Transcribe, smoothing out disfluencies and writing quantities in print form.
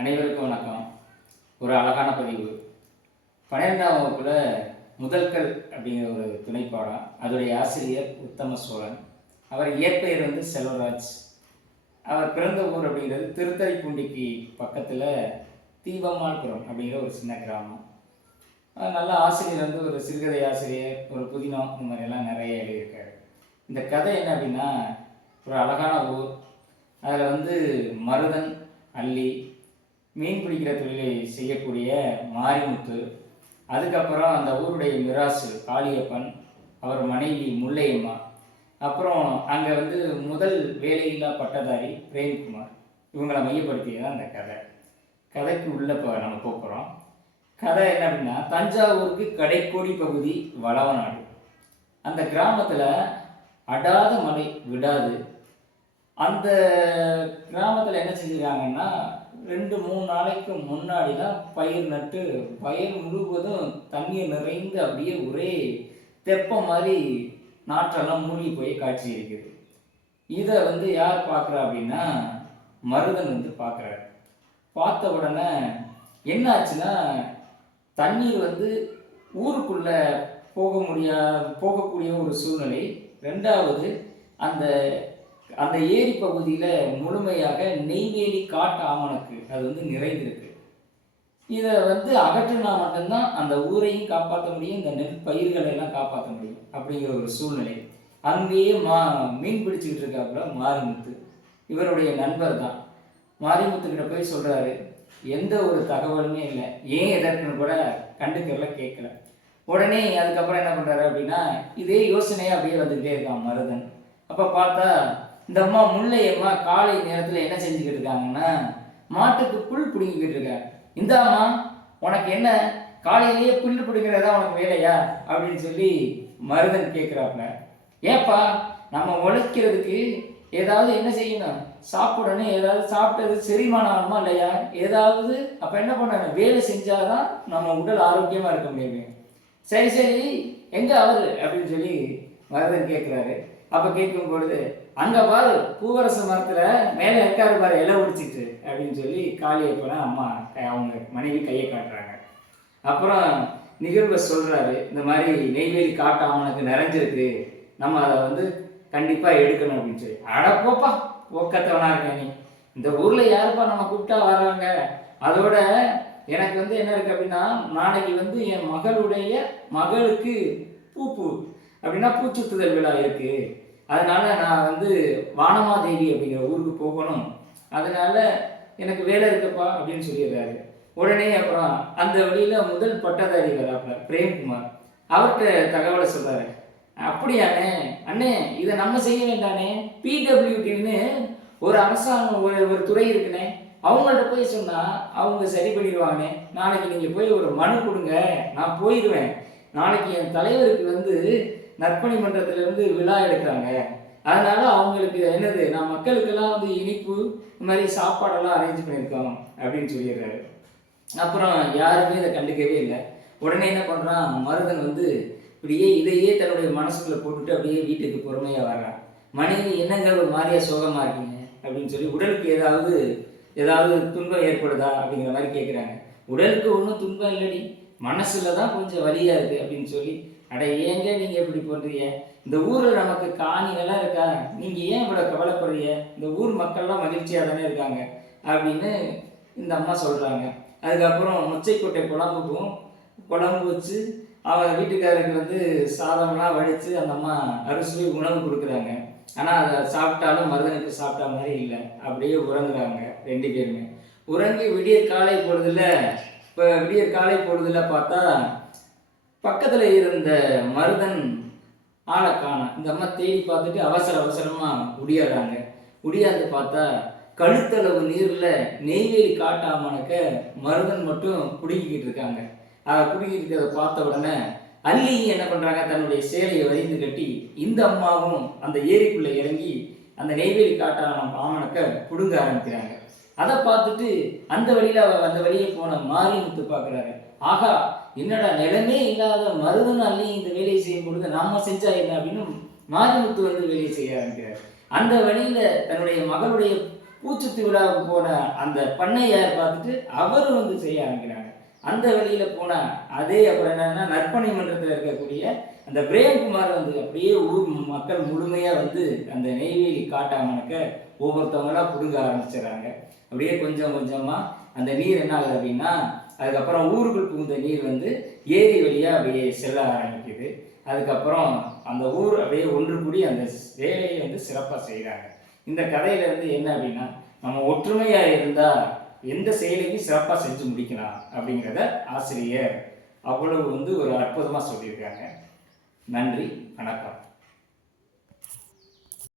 அனைவருக்கும் வணக்கம். ஒரு அழகான பதிவு. 12ஆம் வகுப்பில் முதல்கள் அப்படிங்கிற ஒரு துணைப்பாடம். அதோடைய ஆசிரியர் உத்தம சோழன். அவர் இயற்பெயர் செல்வராஜ். அவர் பிறந்த ஊர் அப்படிங்கிறது திருத்துறைப்பூண்டிக்கு பக்கத்தில் தீபம்மாள்புரம் அப்படிங்கிற ஒரு சின்ன கிராமம். நல்ல ஆசிரியர் ஒரு சிறுகதை ஆசிரியர், ஒரு புதினம், இந்த மாதிரியெல்லாம் நிறைய எழுதியிருக்காரு. இந்த கதை என்ன அப்படின்னா, ஒரு அழகான ஊர். அதில் மருதன், அள்ளி, மீன் பிடிக்கிற தொழிலை செய்யக்கூடிய மாரிமுத்து, அதுக்கப்புறம் அந்த ஊருடைய மிராசு காளியப்பன், அவர் மனைவி முல்லையம்மா, அப்புறம் அங்கே முதல் வேலையில்லா பட்டதாரி பிரேம்குமார், இவங்களை மையப்படுத்தியதான் அந்த கதை. கதைக்கு உள்ள நம்ம போகிறோம். கதை என்ன அப்படின்னா, தஞ்சாவூருக்கு கடைக்கோடி பகுதி வளவநாடு. அந்த கிராமத்தில் அடாத மழை விடாது. அந்த கிராமத்தில் என்ன செஞ்சுருக்காங்கன்னா, 2-3 நாளைக்கு முன்னாடி தான் பயிர் நட்டு பயிர் முழுவதும் தண்ணீர் நிறைந்து அப்படியே ஒரே தெப்பம் மாதிரி நாற்றெல்லாம் மூழ்கி போய் காட்சி இருக்குது. இதை யார் பார்க்குறா அப்படின்னா, மருதன் பார்க்குறாரு. பார்த்த உடனே என்ன ஆச்சுன்னா, தண்ணீர் ஊருக்குள்ளே போகக்கூடிய ஒரு சூழ்நிலை. ரெண்டாவது, அந்த அந்த ஏரி பகுதியில் முழுமையாக நெய்வேலி காட்டு ஆமணக்கு அது நிறைந்திருக்கு. இதை அகற்றினா மட்டும்தான் அந்த ஊரையும் காப்பாற்ற முடியும், இந்த நெல் பயிர்களை எல்லாம் காப்பாற்ற முடியும் அப்படிங்கிற ஒரு சூழ்நிலை. அங்கேயே மீன் பிடிச்சிக்கிட்டு இருக்காப்புல மாரிமுத்து, இவருடைய நண்பர் தான். மாரிமுத்துக்கிட்ட போய் சொல்கிறாரு, எந்த ஒரு தகவலுமே இல்லை, ஏன் எதற்குன்னு கூட கண்டுக்கல, கேட்கல. உடனே அதுக்கப்புறம் என்ன பண்ணுறாரு அப்படின்னா, இதே யோசனையாக அப்படியே வந்துக்கிட்டே இருக்கான் மருதன். அப்போ பார்த்தா இந்த அம்மா முல்லையம்மா காலை நேரத்தில் என்ன செஞ்சுக்கிட்டு இருக்காங்கன்னா, மாட்டுக்கு புல் பிடிங்கிக்கிட்டு இருக்காங்க. இந்தாம்மா, உனக்கு என்ன காலையிலேயே புல் பிடிக்கிறதா உனக்கு வேலையா அப்படின்னு சொல்லி மருதன் கேட்குறாப்புல. ஏப்பா, நம்ம உழைக்கிறதுக்கு ஏதாவது என்ன செய்யணும், சாப்பிடணும், ஏதாவது சாப்பிட்டது செரிமானம் ஆகுமா இல்லையா, ஏதாவது அப்போ என்ன பண்ணணும், வேலை செஞ்சாதான் நம்ம உடல் ஆரோக்கியமாக இருக்க முடியும். சரி சரி, எங்கே அவர் அப்படின்னு சொல்லி மருதன் கேட்குறாரு. அப்போ கேட்கும் பொழுது, அங்கே பாரு, பூவரச மரத்தில் மேலே இருக்காரு பாரு, இலை உடிச்சிட்டு அப்படின்னு சொல்லி காளியப்பெல்லாம் அம்மா அவங்க மனைவி கையை காட்டுறாங்க. அப்புறம் நிகழ்வை சொல்கிறாரு, இந்த மாதிரி நெய்வேலி காட்டு அவனுக்கு நிறைஞ்சிருக்கு, நம்ம அதை கண்டிப்பாக எடுக்கணும் அப்படின்னு சொல்லி. அடப்போப்பா, போக்கத்தவனாக இருக்க நீ, இந்த ஊரில் யாருப்பா நம்ம கூப்பிட்டா வராங்க, அதோட எனக்கு என்ன இருக்குது அப்படின்னா, நாளைக்கு என் மகளுக்கு பூ அப்படின்னா பூச்சுத்துதல் விழா இருக்குது, அதனால் நான் வானமாதேவி அப்படிங்கிற ஊருக்கு போகணும், அதனால் எனக்கு வேலை இருக்குப்பா அப்படின்னு சொல்லிடுறாரு. உடனே அப்புறம் அந்த வழியில் முதல் பட்டதாரி வராப்புல பிரேம்குமார், அவர்கிட்ட தகவலை சொல்கிறாரு. அப்படியாண்ணே, அண்ணே இதை நம்ம செய்ய வேண்டானே, பிடபிள்யூடின்னு ஒரு அரசாங்கம் ஒரு துறை இருக்குண்ணே, அவங்கள்ட்ட போய் சொன்னால் அவங்க சரி பண்ணிடுவாங்கண்ணே, நாளைக்கு நீங்கள் போய் ஒரு மனு கொடுங்க, நான் போயிடுவேன், நாளைக்கு என் தலைவருக்கு நற்பணி மன்றத்திலிருந்து விழா எடுக்கிறாங்க, அதனால அவங்களுக்கு என்னது, நான் மக்களுக்கெல்லாம் இனிப்பு இந்த மாதிரி சாப்பாடெல்லாம் அரேஞ்ச் பண்ணியிருக்கோம் அப்படின்னு சொல்லிடுறாரு. அப்புறம் யாருமே இதை கண்டுக்கவே இல்லை. உடனே என்ன பண்ணுறான் மருதன், இப்படியே இதையே தன்னுடைய மனசுக்குள்ளே போட்டுட்டு அப்படியே வீட்டுக்கு பொறுமையாக வர்றான். மனைவி, என்னங்க ஒரு மாதிரியா சோகமாக இருக்கீங்க அப்படின்னு சொல்லி, உடலுக்கு ஏதாவது துன்பம் ஏற்படுதா அப்படிங்கிற மாதிரி கேட்குறாங்க. உடலுக்கு ஒன்றும் துன்பம் இல்லடி, மனசில் தான் கொஞ்சம் வலியாக இருக்குது அப்படின்னு சொல்லி, அட ஏங்க நீங்கள் எப்படி பண்ணுறீங்க, இந்த ஊரில் நமக்கு காணிகள்லாம் இருக்கா, நீங்கள் ஏன் இவ்வளோ கவலைப்படுறீங்க, இந்த ஊர் மக்கள்லாம் மகிழ்ச்சியாக தானே இருக்காங்க அப்படின்னு இந்த அம்மா சொல்கிறாங்க. அதுக்கப்புறம் மொச்சைக்கொட்டை குழம்பு வச்சு அவங்க வீட்டுக்காரருக்கு சாதம்லாம் வடித்து அந்த அம்மா அரிசி உணவு கொடுக்குறாங்க. ஆனால் அதை சாப்பிட்டாலும் மருதனுக்கு சாப்பிட்டா மாதிரி இல்லை, அப்படியே உறங்குறாங்க 2 பேருமே. உறங்கி விடியற் காலை பொழுதுல பார்த்தா பக்கத்தில் இருந்த மருதன் ஆளை காணோம். இந்த அம்மா தேடி பார்த்துட்டு அவசரமாக உடியாந்து பார்த்தா கழுத்தளவு நீரில் நெய்வேலி காட்டாமனக்க மருதன் மட்டும் குடிக்கிட்டு இருக்காங்க. குடிக்கிட்டு இருக்கிறத பார்த்த உடனே அள்ளி என்ன பண்ணுறாங்க, தன்னுடைய சேலையை வரிந்து கட்டி இந்த அம்மாவும் அந்த ஏரிக்குள்ளே இறங்கி அந்த நெய்வேலி ஆமணக்க பிடுங்க ஆரம்பிக்கிறாங்க. அதை பார்த்துட்டு அந்த வழியே போன மாரிமுத்து பார்க்குறாரு. ஆகா, என்னடா நிலமே இல்லாத மருதன் அள்ளி இந்த வேலையை செய்யும் பொழுது நாம செஞ்சா என்ன அப்படின்னு மாரிமுத்து வேலையை செய்ய ஆரம்பிக்கிறார். அந்த வழியில் தன்னுடைய மகளுடைய பூச்சத்து விழாவுக்கு போன அந்த பண்ணையார் பார்த்துட்டு அவரும் வந்து செய்ய ஆரம்பிக்கிறாங்க. அந்த வழியில் போனால் அதே அப்புறம் என்னன்னா நற்பணி மன்றத்தில் இருக்கக்கூடிய அந்த பிரேம்குமார் வந்து அப்படியே ஊர் மக்கள் முழுமையாக வந்து அந்த நெய்வேலி காட்டாமனுக்க ஒவ்வொருத்தவங்களாம் பிடுங்க ஆரம்பிச்சிடறாங்க. அப்படியே கொஞ்சம் கொஞ்சமாக அந்த நீர் என்ன ஆகுது அப்படின்னா அதுக்கப்புறம் ஊருக்குள் புகுந்த நீர் வந்து ஏரி வழியாக அப்படியே செல்ல ஆரம்பிக்குது. அதுக்கப்புறம் அந்த ஊர் அப்படியே ஒன்று கூடி அந்த வேலையை வந்து சிறப்பாக செய்கிறாங்க. இந்த கதையில வந்து என்ன அப்படின்னா நம்ம ஒற்றுமையாக இருந்தால் எந்த செயலையும் சிறப்பாக செஞ்சு முடிக்கலாம் அப்படிங்கிறத ஆசிரியர் அவ்வளவு வந்து ஒரு அற்புதமாக சொல்லியிருக்காங்க. நன்றி, வணக்கம்.